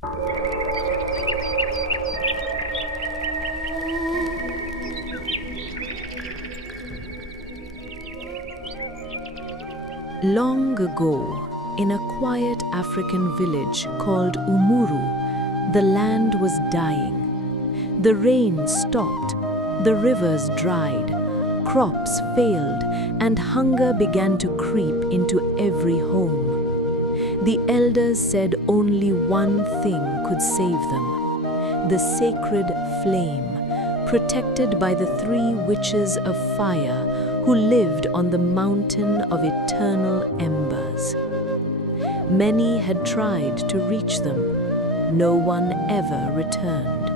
Long ago, in a quiet African village called Umuru, the land was dying. The rain stopped, the rivers dried, crops failed, and hunger began to creep into every home. The elders said only one thing could save them: the sacred flame, protected by the 3 witches of fire who lived on the Mountain of Eternal Embers. Many had tried to reach them. No one ever returned.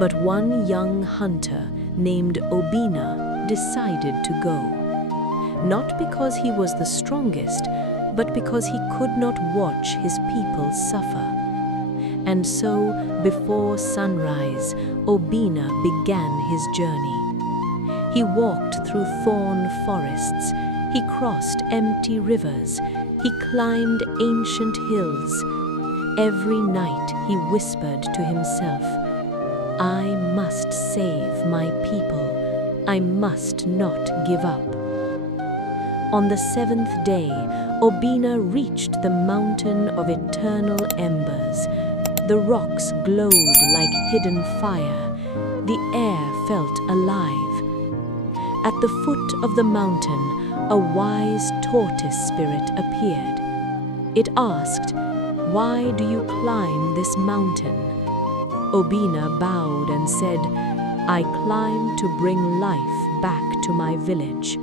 But one young hunter named Obinna decided to go. Not because he was the strongest, but because he could not watch his people suffer. And so, before sunrise, Obinna began his journey. He walked through thorn forests, he crossed empty rivers, he climbed ancient hills. Every night he whispered to himself, "I must save my people. I must not give up." On the 7th day, Obinna reached the Mountain of Eternal Embers. The rocks glowed like hidden fire. The air felt alive. At the foot of the mountain, a wise tortoise spirit appeared. It asked, "Why do you climb this mountain?" Obinna bowed and said, "I climb to bring life back to my village."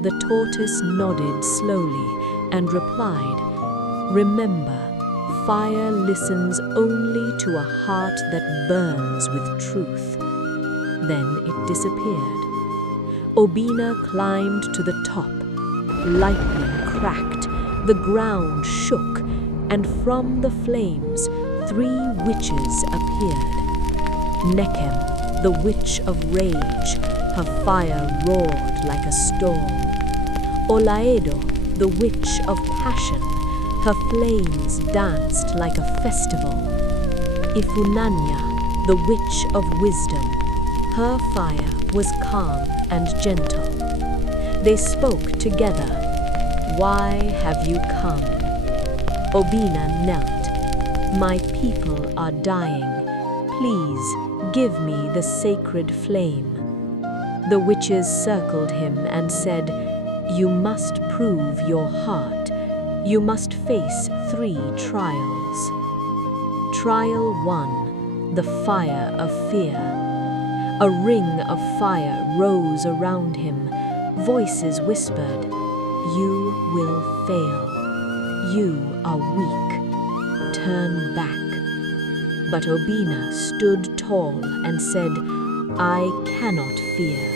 The tortoise nodded slowly and replied, "Remember, fire listens only to a heart that burns with truth." Then it disappeared. Obinna climbed to the top. Lightning cracked, the ground shook, and from the flames 3 witches appeared. Nechem, the witch of rage, her fire roared like a storm. Olaedo, the witch of passion, her flames danced like a festival. Ifunanya, the witch of wisdom, her fire was calm and gentle. They spoke together. "Why have you come?" Obinna knelt. "My people are dying. Please give me the sacred flame." The witches circled him and said, "You must prove your heart. You must face 3 trials. Trial 1, the fire of fear. A ring of fire rose around him. Voices whispered, "You will fail. You are weak. Turn back." But Obinna stood tall and said, "I cannot fear.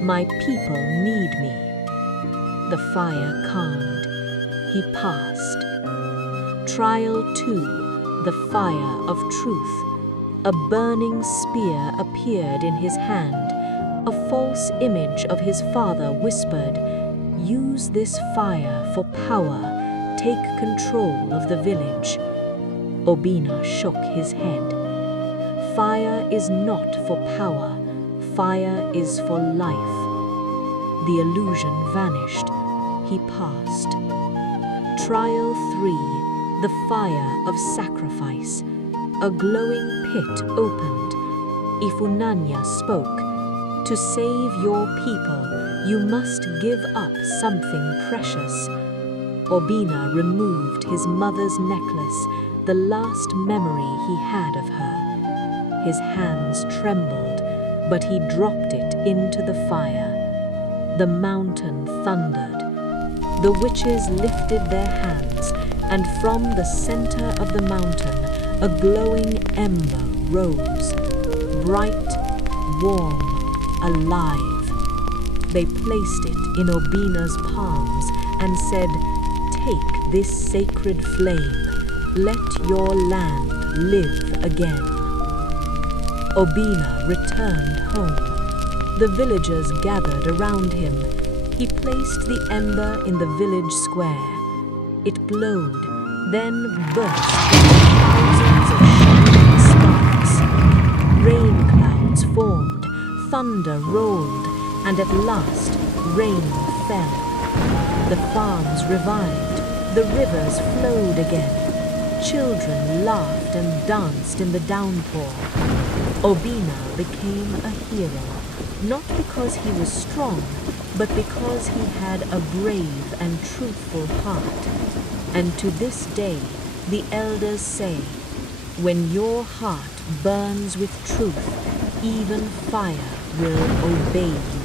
My people need me." The fire calmed. He passed. Trial 2, the fire of truth. A burning spear appeared in his hand. A false image of his father whispered, "Use this fire for power. Take control of the village." Obinna shook his head. "Fire is not for power. Fire is for life." The illusion vanished. He passed. Trial 3, the fire of sacrifice. A glowing pit opened. Ifunanya spoke, "To save your people, you must give up something precious." Obinna removed his mother's necklace, the last memory he had of her. His hands trembled, but he dropped it into the fire. The mountain thundered. The witches lifted their hands, and from the center of the mountain, a glowing ember rose, bright, warm, alive. They placed it in Obinna's palms and said, "Take this sacred flame. Let your land live again." Obinna returned home. The villagers gathered around him. He placed the ember in the village square. It glowed, then burst into thousands thunder rolled, and at last rain fell. The farms revived, the rivers flowed again. Children laughed and danced in the downpour. Obinna became a hero, not because he was strong, but because he had a brave and truthful heart. And to this day, the elders say, when your heart burns with truth, even fire will obey you.